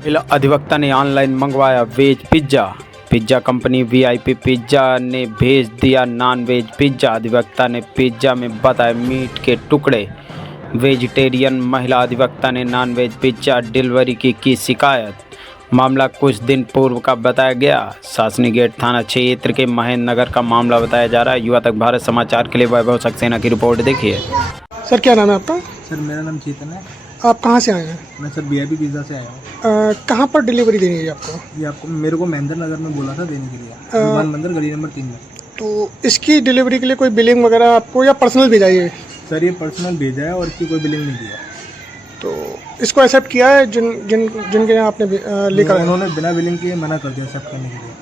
अधिवक्ता ने ऑनलाइन मंगवाया veg pizza. Pizza company VIP pizza ने भेज दिया नॉन वेज पिज्ज़ा। अधिवक्ता ने पिज्ज़ा में बताए मीट के टुकड़े। वेजिटेरियन महिला अधिवक्ता ने नॉन वेज पिज्ज़ा डिलीवरी की शिकायत। मामला कुछ दिन पूर्व का बताया गया। शासनी गेट थाना क्षेत्र के महेंद्र नगर का मामला बताया जा रहा है। युवा तक भारत समाचार के लिए वैभव सक्सेना की रिपोर्ट देखिए। सर क्या नाम है आपका? सर मेरा नाम चेतन है। आप कहाँ से आए हैं? मैं सर वीआईपी पिज़्ज़ा से आया हूँ। कहाँ पर डिलीवरी देनी है आपको? ये आपको मेरे को महेंद्र नगर में बोला था देने के लिए, हनुमान मंदिर गली नंबर 3 में। तो इसकी डिलीवरी के लिए कोई बिलिंग वगैरह आपको या पर्सनल भेजा है? सर ये पर्सनल भेजा है और इसकी कोई बिलिंग नहीं दिया। तो इसको एक्सेप्ट किया है जिनके यहाँ आपने लेकर आए? उन्होंने बिना बिलिंग के मना कर दिया एक्सेप्ट करने के लिए।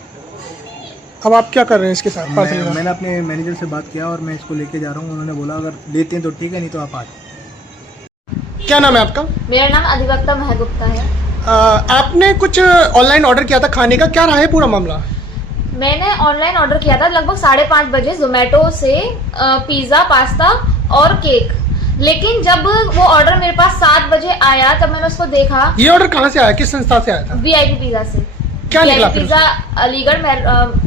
अब आप क्या कर रहे हैं इसके साथ? मैंने अपने मैनेजर से बात किया और मैं इसको लेके जा रहा हूँ। उन्होंने बोला अगर लेते हैं तो ठीक है, नहीं तो आप आ जाओ। क्या नाम है आपका? मेरा नाम अधिवक्ता महक गुप्ता है। आपने कुछ ऑनलाइन ऑर्डर किया था खाने का, क्या रहा है पूरा मामला? मैंने ऑनलाइन ऑर्डर किया था लगभग 5:30 बजे जोमेटो से पिज़्ज़ा, पास्ता और केक। लेकिन जब वो ऑर्डर मेरे पास 7 बजे आया तब मैंने उसको देखा। ये ऑर्डर कहाँ से आया, किस संस्था से आया था? वीआईपी पिज़्ज़ा से। क्या निकला फिर? पिज़्ज़ा अलीगढ़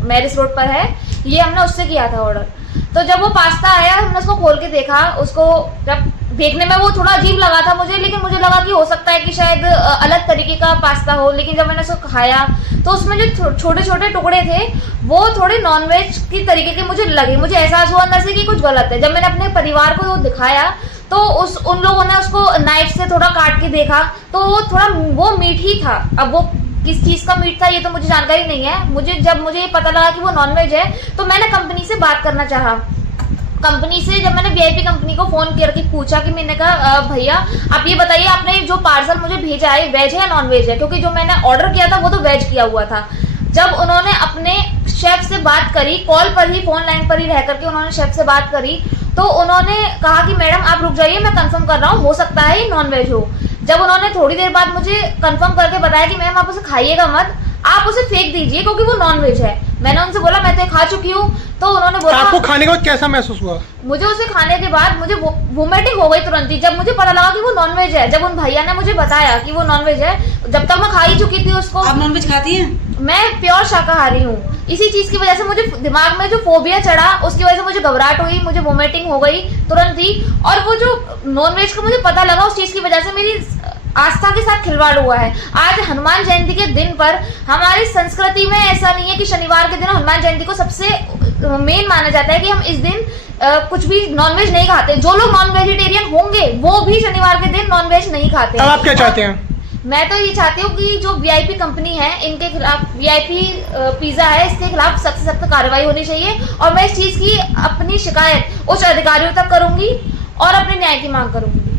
मैरिज रोड पर है, ये हमने उससे किया था ऑर्डर। तो जब वो पास्ता आया हमने उसको खोल के देखा। उसको जब देखने में वो थोड़ा अजीब लगा था मुझे, लेकिन मुझे लगा कि हो सकता है कि शायद अलग तरीके का पास्ता हो। लेकिन जब मैंने उसको खाया तो उसमें जो छोटे छोटे टुकड़े थे वो थोड़े नॉनवेज की तरीके के मुझे लगे। मुझे एहसास हुआ अंदर से कि कुछ गलत है। जब मैंने अपने परिवार को वो दिखाया तो उन लोगों ने उसको नाइफ से थोड़ा काट के देखा तो वो थोड़ा वो मीट ही था। अब वो किस चीज़ का मीट था ये तो मुझे जानकारी नहीं है। जब मुझे ये पता लगा कि वो नॉनवेज है तो मैंने कंपनी से बात करना चाहा। कंपनी से जब मैंने वीआईपी कंपनी को फ़ोन करके पूछा कि मैंने कहा भैया आप ये बताइए आपने जो पार्सल मुझे भेजा है वेज है या नॉन वेज है, क्योंकि जो मैंने ऑर्डर किया था वो तो वेज किया हुआ था। जब उन्होंने अपने शेफ से बात करी, कॉल पर ही, फोन लाइन पर ही रह करके उन्होंने शेफ से बात करी, तो उन्होंने कहा कि मैडम आप रुक जाइए, मैं कंफर्म कर रहा हूँ, हो सकता है ये नॉनवेज हो। जब उन्होंने थोड़ी देर बाद मुझे कंफर्म करके बताया कि मैम आप उसे खाइएगा मत, आप उसे फेंक दीजिए क्योंकि वो नॉनवेज है। मैंने उनसे बोला मैं तो खा चुकी हूँ। तो उन्होंने बोला आपको खाने के बाद कैसा महसूस हुआ? मुझे उसे खाने के बाद मुझे वोमिटिंग हो गई तुरंत ही, जब मुझे पता लगा कि वो नॉनवेज है। जब उन भैया ने मुझे बताया कि वो नॉनवेज है, जब तक मैं खा ही चुकी थी उसको। आप नॉनवेज खाती हैं? मैं प्योर शाकाहारी हूँ। इसी चीज की वजह से मुझे दिमाग में जो फोबिया चढ़ा उसकी वजह से मुझे घबराहट हुई, मुझे वोमिटिंग हो गई तुरंत ही। और वो जो नॉनवेज का मुझे पता लगा उस चीज की वजह से मेरी आस्था के साथ खिलवाड़ हुआ है। आज हनुमान जयंती के दिन पर हमारी संस्कृति में ऐसा नहीं है कि शनिवार के दिन हनुमान जयंती को सबसे मेन माना जाता है कि हम इस दिन कुछ भी नॉनवेज नहीं खाते। जो लोग नॉन वेजिटेरियन होंगे वो भी शनिवार के दिन नॉनवेज नहीं खाते। अब आप क्या चाहते हैं? मैं तो ये चाहती हूँ कि जो वीआईपी कंपनी है इनके खिलाफ, वीआईपी पिज़्ज़ा है, इसके खिलाफ सख्त से सख्त कार्रवाई होनी चाहिए। और मैं इस चीज़ की अपनी शिकायत उच्च अधिकारियों तक करूंगी और अपने न्याय की मांग करूंगी।